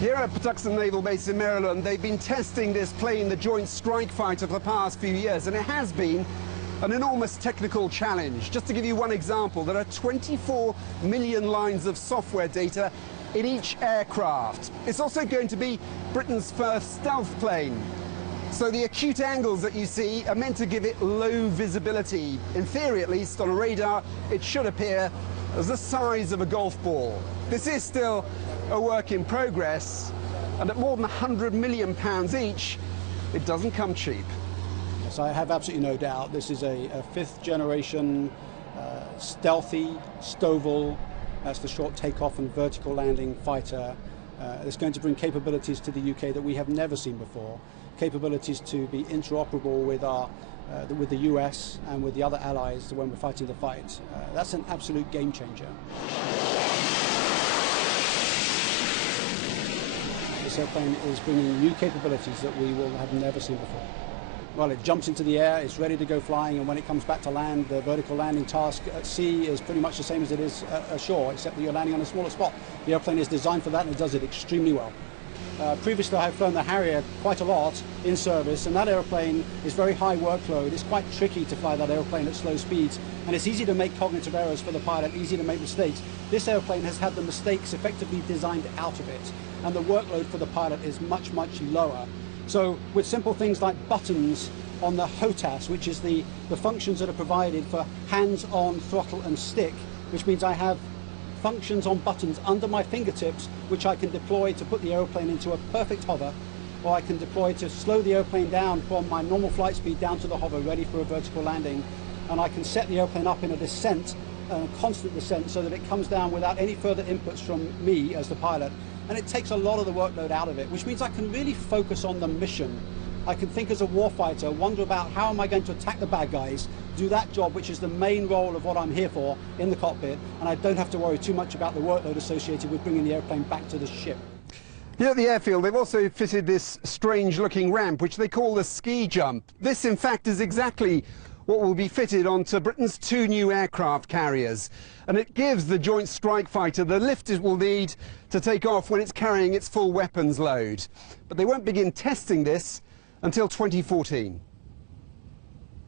Here at Patuxent Naval Base in Maryland, they've been testing this plane, the Joint Strike Fighter, for the past few years, and it has been an enormous technical challenge. Just to give you one example, there are 24 million lines of software data in each aircraft. It's also going to be Britain's first stealth plane. So the acute angles that you see are meant to give it low visibility. In theory, at least, on a radar, it should appear as the size of a golf ball. This is still a work in progress, and at more than £100 million each, it doesn't come cheap. So I have absolutely no doubt this is a fifth generation stealthy STOVL, that's the short takeoff and vertical landing fighter. It's going to bring capabilities to the UK that we have never seen before, capabilities to be interoperable with the US and with the other allies when we're fighting the fight. That's an absolute game changer. This airplane is bringing new capabilities that we will have never seen before. Well, it jumps into the air, it's ready to go flying, and when it comes back to land, the vertical landing task at sea is pretty much the same as it is ashore, except that you're landing on a smaller spot. The airplane is designed for that, and it does it extremely well. Previously, I've flown the Harrier quite a lot in service, and that airplane is very high workload. It's quite tricky to fly that airplane at slow speeds, and it's easy to make cognitive errors for the pilot, easy to make mistakes. This airplane has had the mistakes effectively designed out of it, and the workload for the pilot is much, much lower. So with simple things like buttons on the HOTAS, which is the functions that are provided for hands-on throttle and stick, which means I have functions on buttons under my fingertips which I can deploy to put the airplane into a perfect hover, or I can deploy to slow the airplane down from my normal flight speed down to the hover ready for a vertical landing, and I can set the airplane up in a descent, a constant descent, so that it comes down without any further inputs from me as the pilot, and it takes a lot of the workload out of it, which means I can really focus on the mission. I can think as a warfighter, wonder about how am I going to attack the bad guys, do that job, which is the main role of what I'm here for in the cockpit, and I don't have to worry too much about the workload associated with bringing the airplane back to the ship. Here at the airfield, they've also fitted this strange-looking ramp, which they call the ski jump. This, in fact, is exactly what will be fitted onto Britain's 2 new aircraft carriers, and it gives the Joint Strike Fighter the lift it will need to take off when it's carrying its full weapons load. But they won't begin testing this until 2014.